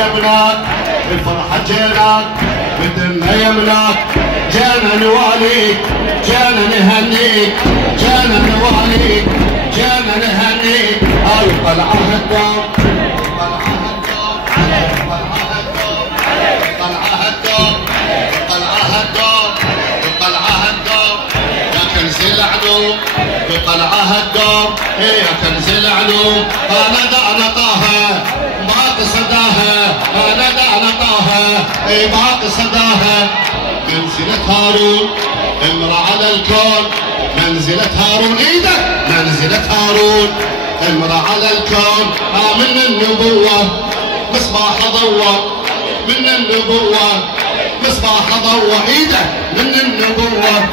يمناك الفرحة جيناك بدنا يمناك جانا نواليك جانا نهنيك جانا نواليك جانا نهنيك هاي القلعة هالدوم القلعة هالدوم القلعة هالدوم القلعة هالدوم القلعة هالدوم القلعة هالدوم يا كنز العلوم القلعة هالدوم يا كنز العلوم انا دعنا طه باقي صداها انا دعنا طه باقي صداها منزلة هارون امرأة على الكون منزلة هارون ايدك منزلة هارون امرأة على الكون من النبوة مصباح ضوى من النبوة مصباح ضوى ايدك من النبوة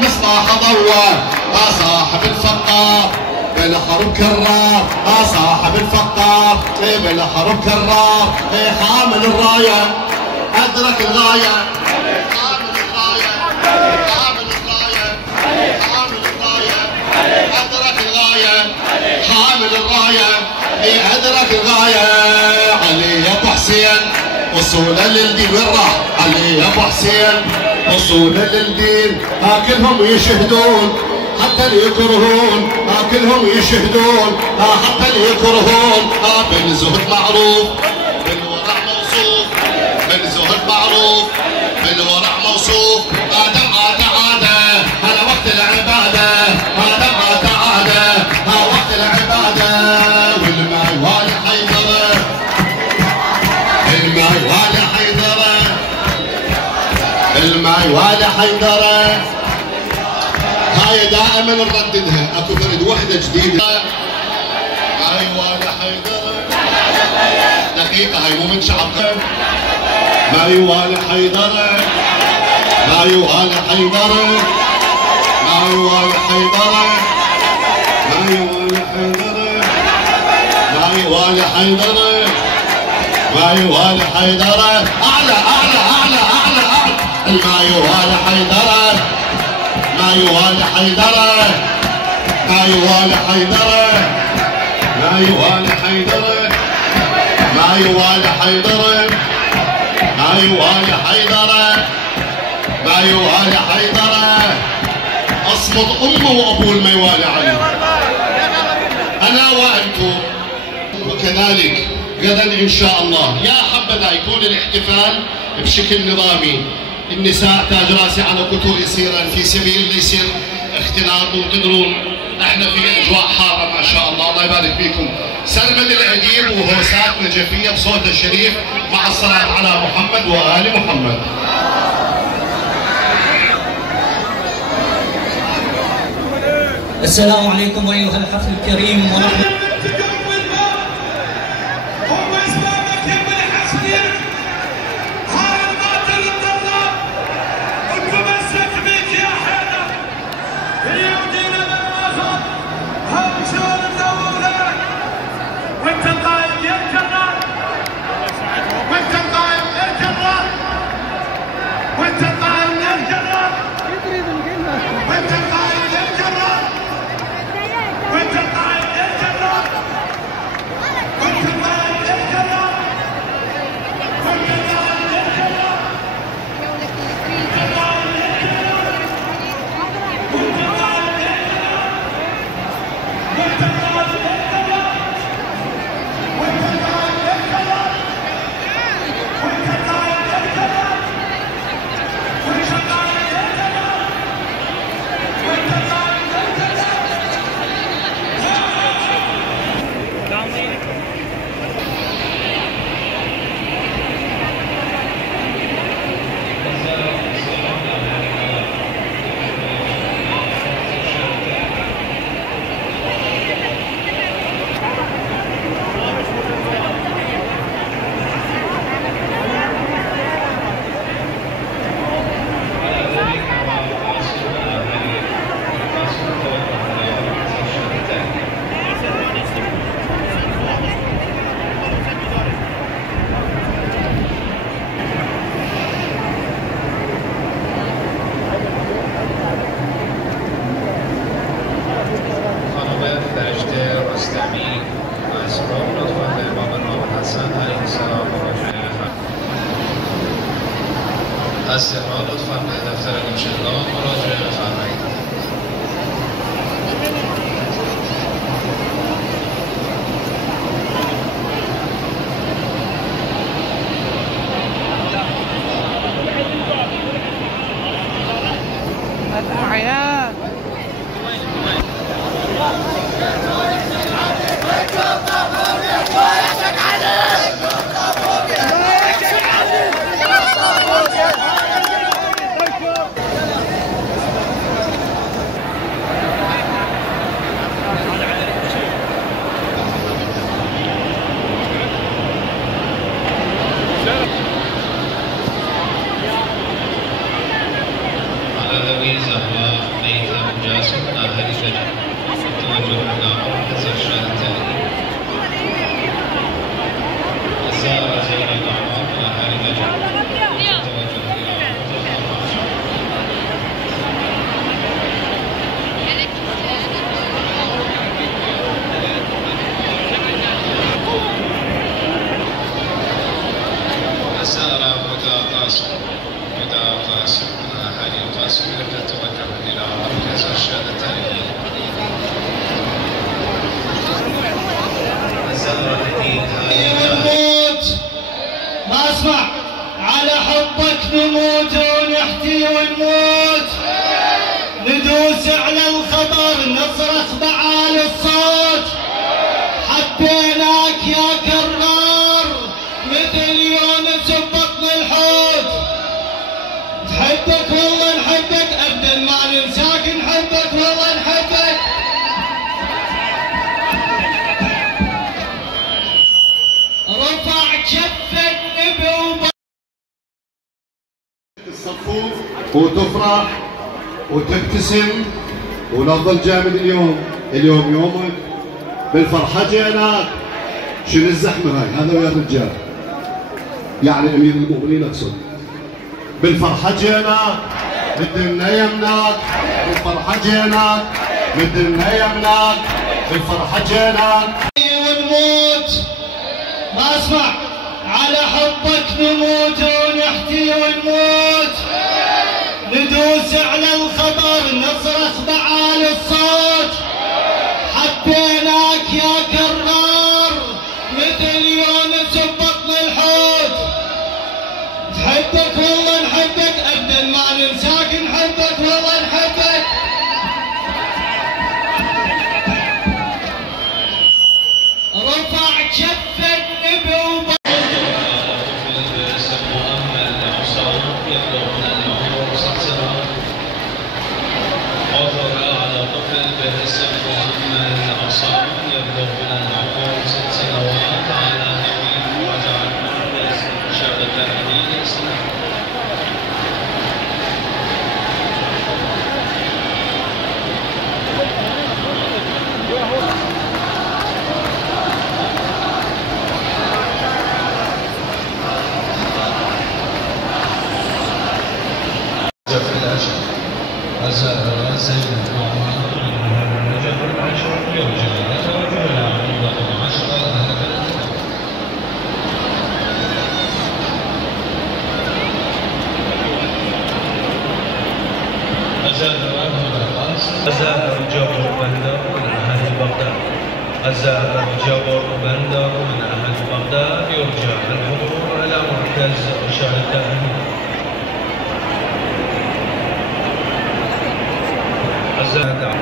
مصباح ضوى صاحب الفقار بالحرب كرار صاحب الفقار بالحرب كرار حامل الراية أدرك الغاية حامل الراية حامل الراية حامل الراية أدرك الغاية حامل الراية أدرك الغاية علي يا أبو حسين وصولا للدين وين راح علي يا أبو حسين وصولا للدين كلهم يشهدون حتى اللي يكرهون كلهم يشهدون حتى اللي يكرهون بالزهد معروف بالورع موصوف بالزهد معروف بالورع موصوف دمعة عادة هذا وقت العبادة دمعة عادة وقت العبادة والماء والي حيدرة الماء والي حيدرة الماء والي حيدرة هاي دائما نرددها اكو فرد وحده جديده هاي والي حيدرة دقيقه هاي مو من شعبها هاي والي حيدرة هاي والي حيدرة هاي والي حيدرة هاي والي حيدرة هاي والي حيدرة هاي والي حيدرة اعلى اعلى اعلى اعلى اعلى الماي والي حيدرة ما يوالي حيدرة ما يوالي حيدرة ما يوالي حيدرة ما يوالي حيدرة ما يوالي حيدرة ما يوالي حيدرة اصمد امه وابوه ما يوالي علي انا وانتم وكذلك غدا ان شاء الله يا حبذا يكون الاحتفال بشكل نظامي النساء تاج راسي على كتور يسيرا في سبيل اللي يصير اختلاط وتدرون احنا في اجواء حاره ما شاء الله الله يبارك فيكم سرمد الاديب وهوسات نجفيه بصوت الشريف مع الصلاه على محمد وال محمد. السلام عليكم ايها الحفل الكريم ورحمه وانت القائد للجرار استقرار لطفا به دفتر گمشدگان مراجعه بفرمایید. ما اسمع على حبك نموت ونحكي ونموت، ندوس على الخطر نصرخ بعالي الصوت، حبيناك يا كرار مثل يوم سبطنا الحوت، نحبك والله نحبك ابدا ما ننساك، نحبك والله نحبك. رفع كف النبي الصفوف وتفرح وتبتسم ونظل جامد اليوم يومك بالفرحة جيناك. شنو الزحمة هاي؟ هذا ويا الرجال يعني أمير المؤمنين أقصد. بالفرحة جيناك بدنا يمناك، بالفرحة جيناك بدنا يمناك، بالفرحة جيناك ونموت. ما اسمع على حبك نموت ونحكي ونموت، ندوس على الخطر نصرخ بعالي الصوت، حبيناك يا كرار مثل يوم سبطنا الحوت، نحبك والله نحبك ابدا ما ننساك، نحبك والله نحبك. رفع كف النبي الزائر جابر بندر من أهل بغداد. الزائر جابر بندر من أهل بغداد يرجى الحضور إلى مركز إرشاد التأمين. الزائر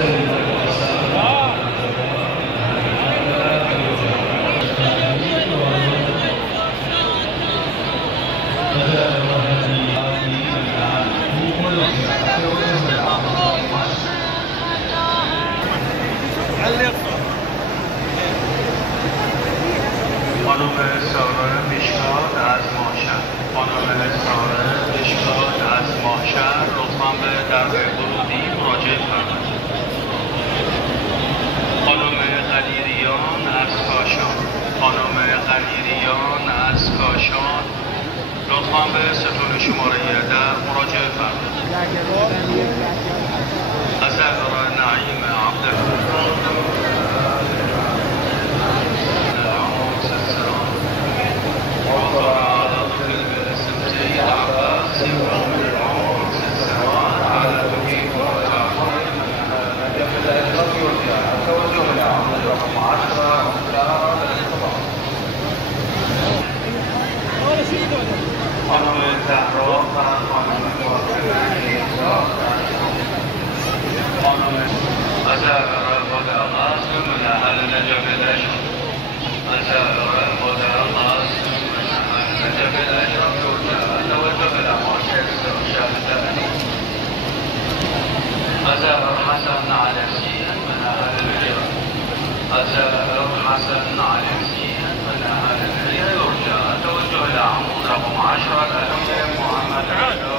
Thank you. لطفاً به ستون شماره 10 مراجعه فرمایید. الزائرة نعيمة عبد الزائرة هدى قاسم من أهل النجف الأشرف. الزائرة هدى قاسم من أهل النجف الأشرف يرجى التوجه إلى مركز إرشاد التأهيل. الزائر حسن علي سين من أهل الهجرة. الزائر حسن علي سين من أهل الهجرة يرجى التوجه إلى عمود رقم 10 الأمير محمد عبد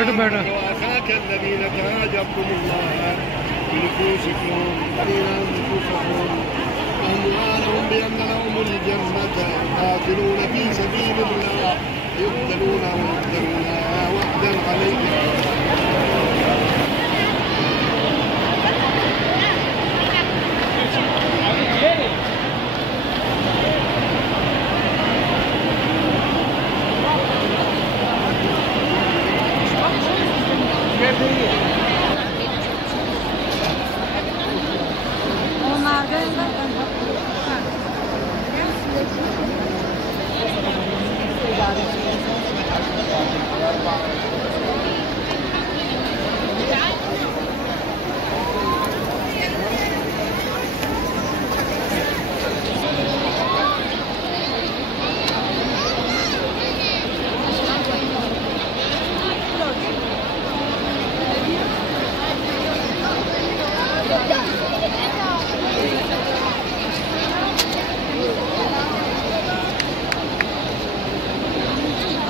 وأخاك الذين تهاجرتم الله بنفوسكم أموالهم بأن لهم الجنة قاتلون في سبيل الله يقتلون ويقتلون وعدا عليهم.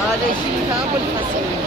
هذا شيء أبو الحسن.